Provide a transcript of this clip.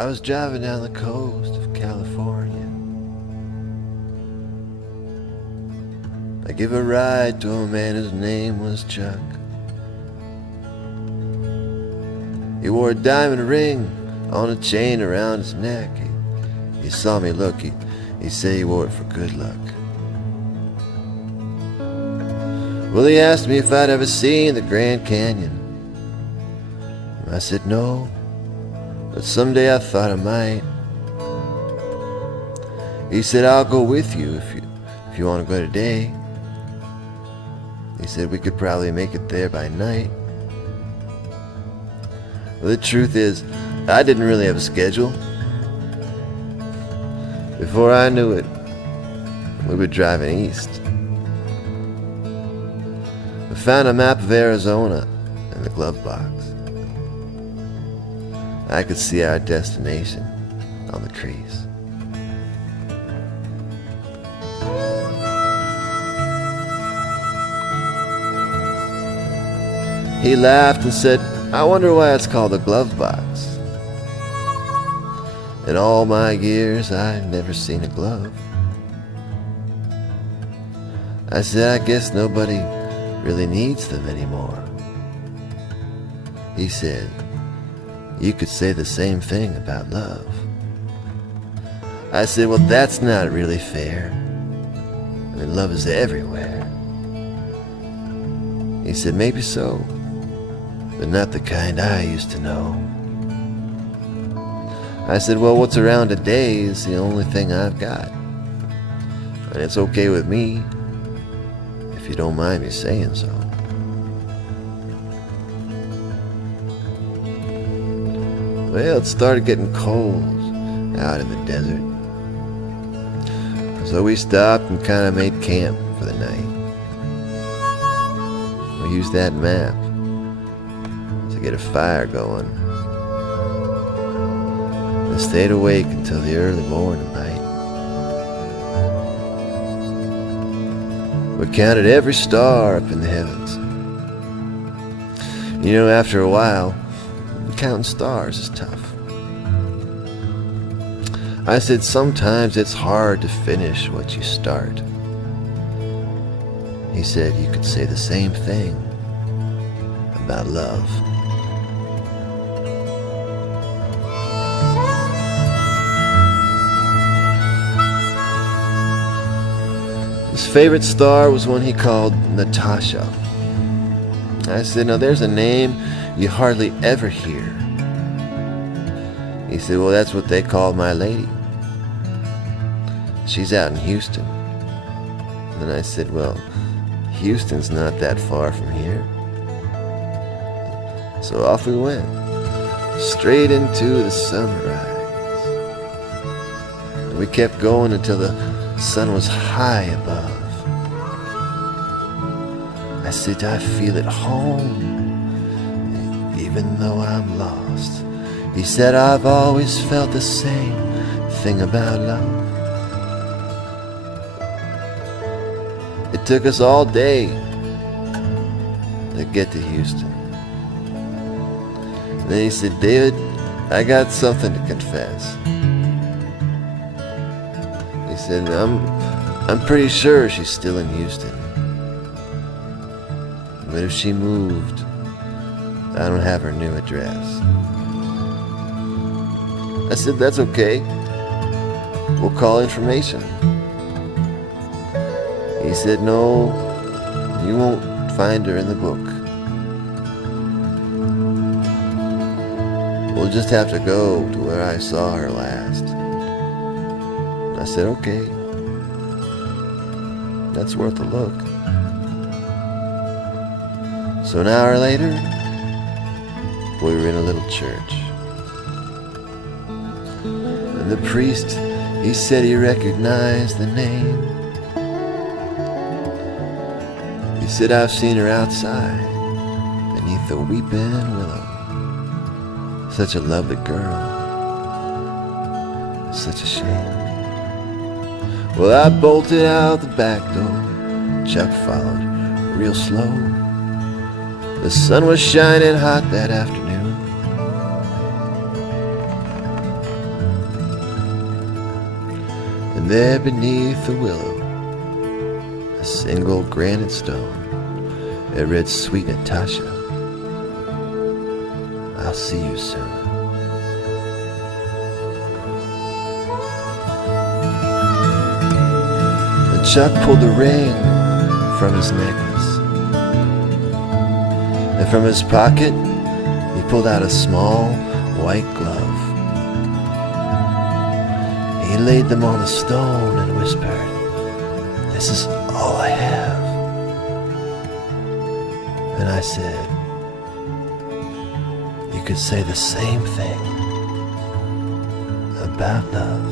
I was driving down the coast of California. I gave a ride to a man whose name was Chuck. He wore a diamond ring on a chain around his neck. He saw me look, he said he wore it for good luck. Well, he asked me if I'd ever seen the Grand Canyon. I said no, but someday I thought I might. He said, I'll go with you if you want to go today. He said we could probably make it there by night. Well, the truth is, I didn't really have a schedule. Before I knew it, we were driving east. We found a map of Arizona in the glove box. I could see our destination on the crease. He laughed and said, I wonder why it's called a glove box. In all my years, I'd never seen a glove. I said, I guess nobody really needs them anymore. He said, you could say the same thing about love. I said, well, that's not really fair. I mean, love is everywhere. He said, maybe so, but not the kind I used to know. I said, well, what's around today is the only thing I've got. And it's okay with me, if you don't mind me saying so. Well, it started getting cold out in the desert. So we stopped and kind of made camp for the night. We used that map to get a fire going. And stayed awake until the early morning light. We counted every star up in the heavens. You know, after a while, counting stars is tough. I said, sometimes it's hard to finish what you start. He said, you could say the same thing about love. His favorite star was one he called Natasha. I said, now there's a name you hardly ever hear. He said, well, that's what they call my lady. She's out in Houston. And I said, well, Houston's not that far from here. So off we went, straight into the sunrise. And we kept going until the sun was high above. I said, I feel at home, even though I'm lost. He said, I've always felt the same thing about love. It took us all day to get to Houston. And then he said, David, I got something to confess. He said, I'm pretty sure she's still in Houston. But if she moved, I don't have her new address. I said, that's okay. We'll call information. He said, no, you won't find her in the book. We'll just have to go to where I saw her last. I said, okay. That's worth a look. So an hour later, we were in a little church. And the priest, he said he recognized the name. He said, I've seen her outside, beneath the weeping willow. Such a lovely girl. Such a shame. Well, I bolted out the back door. Chuck followed real slow. The sun was shining hot that afternoon. there beneath the willow, a single granite stone, it read, "Sweet Natasha, I'll see you soon." And Chuck pulled the ring from his necklace, and from his pocket he pulled out a small white glove. He laid them on a stone and whispered, "This is all I have." And I said, "You could say the same thing about love."